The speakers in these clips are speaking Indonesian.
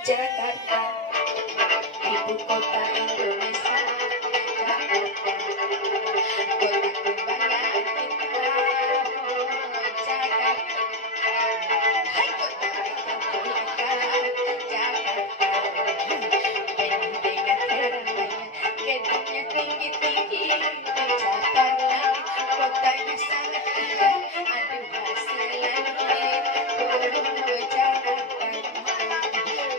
Jakarta, ibu kota Indonesia. Jakarta, kota kebanggaan kita. Jakarta, hai kota Republika. Jakarta, penuh dengan keramaian, gedungnya tinggi-tinggi. Jakarta, kotanya sangat indah, aduh hasil langit. Jakarta,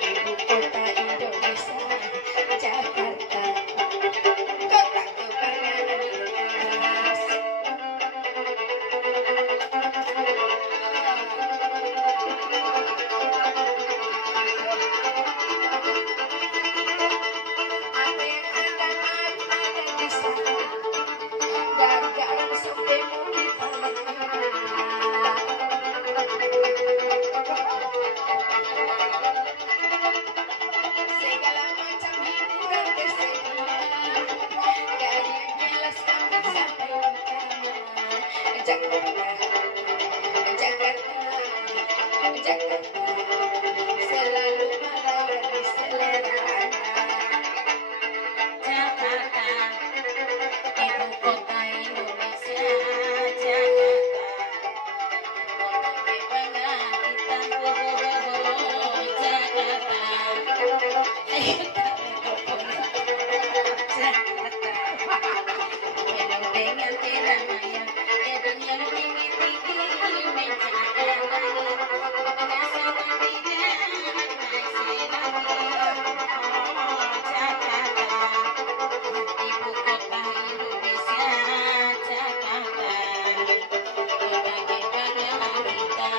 ibu kota Indonesia. Jakarta, kota kebanggaan kita. Apa yang Anda mau ada di sana, dari garam sampai mobil paling segala macam hiburan tersedia, dari yang jelas sampai utama. Jakarta, Jakarta, Jakarta, selalu melayani selera Anda. Jakarta, ibu kota Indonesia. Jakarta, kebanggaan kita. Jakarta, penuh dengan keramaian, gedung yang tinggi-tinggi mencapai langit. Rasa tidak naik Jakarta, ibu kota Indonesia. Jakarta, kota kebanggaan kita.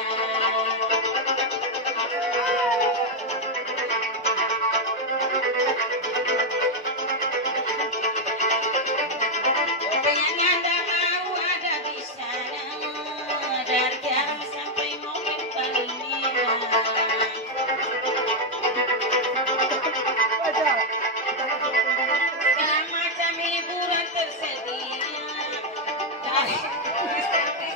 Apa yang Anda mau ada di sana, dari garam sampai mobil paling mewah. Segala macam hiburan tersedia, dari Jakarta,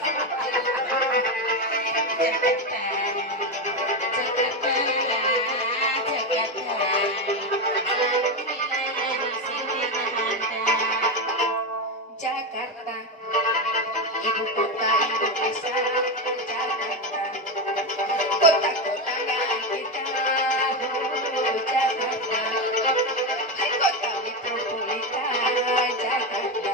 Jakarta, Jakarta, selalu melayani selera Anda. Jakarta, ibu kota Indonesia. Jakarta, kota kebanggaan kita. Jakarta, hai kota metropolita. Jakarta,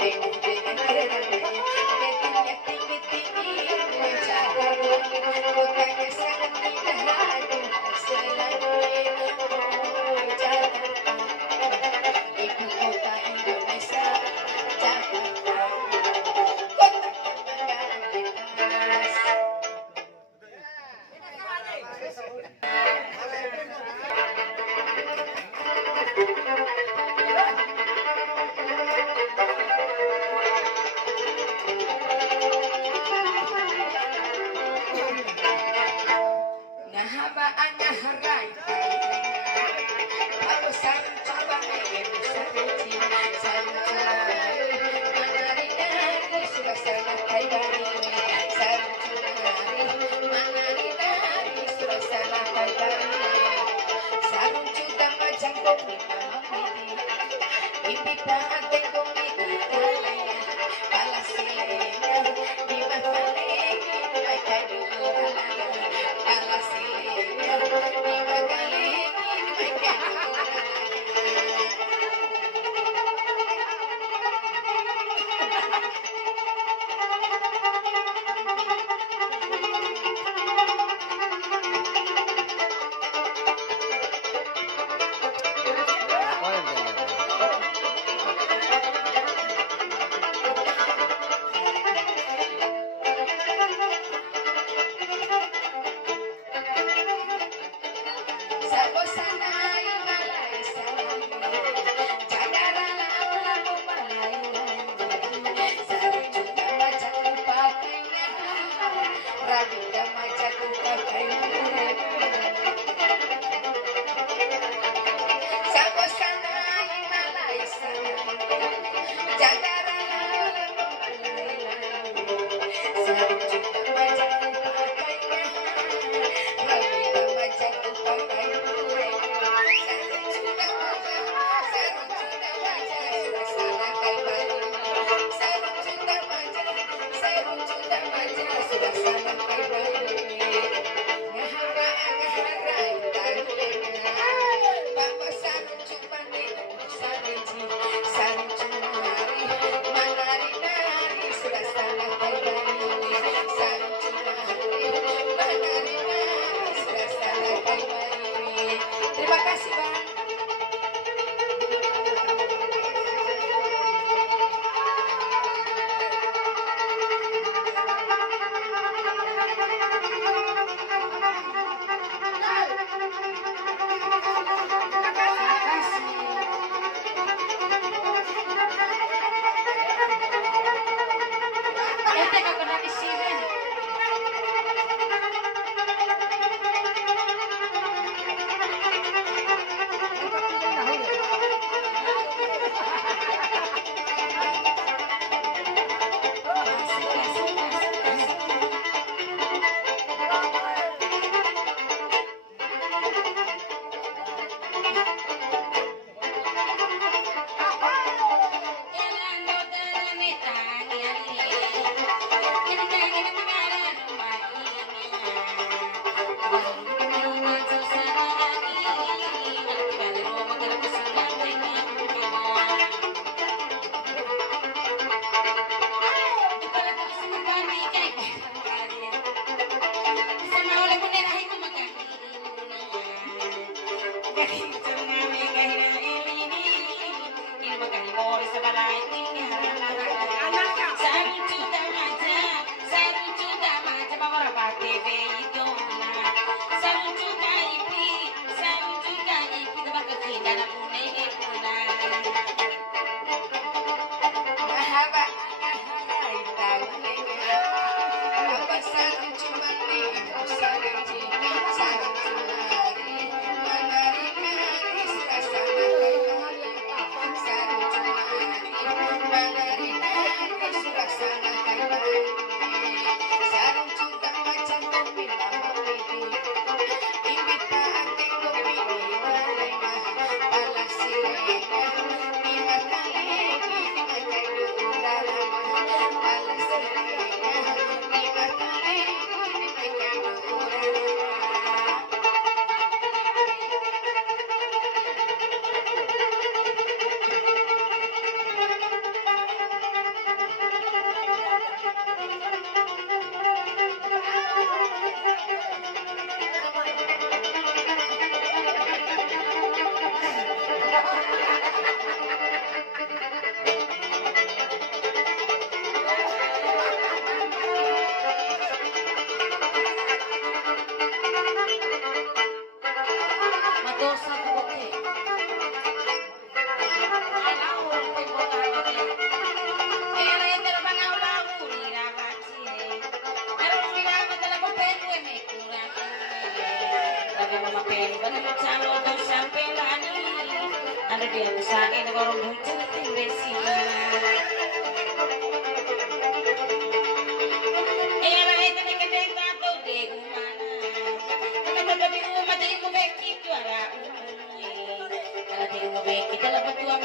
penuh dengan keramaian, gedungnya tinggi-tinggi mencapai langit. Kotanya sangat indah, aduh hasil langit. Jakarta, ibu kota Indonesia. Jakarta, kota kebanggaan kita. Nahabaan naharay, ako sarang cabang saruci, manari-nari, suasana kay bari. Sarang manari-nari, suasana kay bari. Sarang cudang macam komika mamiti, imbita ating komika kalaya, palasilena, di makalengin, ay kaduralala. Palasilena, di makalengin, ay kaduralala. Kana punay punay. Mahaba ay tawag sarang cumari sarang cimi sarang cumari manari nari suasana kaimari sarang cumari manari nari suasana kaimari sarang cudang macam kopi lama pipi imbit na aking kopi ibalay na pala sirena di mataling hindi magkayulang pala sirena di mataling hindi magkayulang Madosa ko bote. Alaw ko bote. Era enter bangaw ni rabachi. Pero ni rabat dala ko penu me kurang. Tapi mama penu kan lu calo do sampai lani. Ada dia usahain kalau lucu besi. Era enter ni kedeng tato de umana. Tapi di rumah di mo beki tuara. Kalau di mo beki dala batuang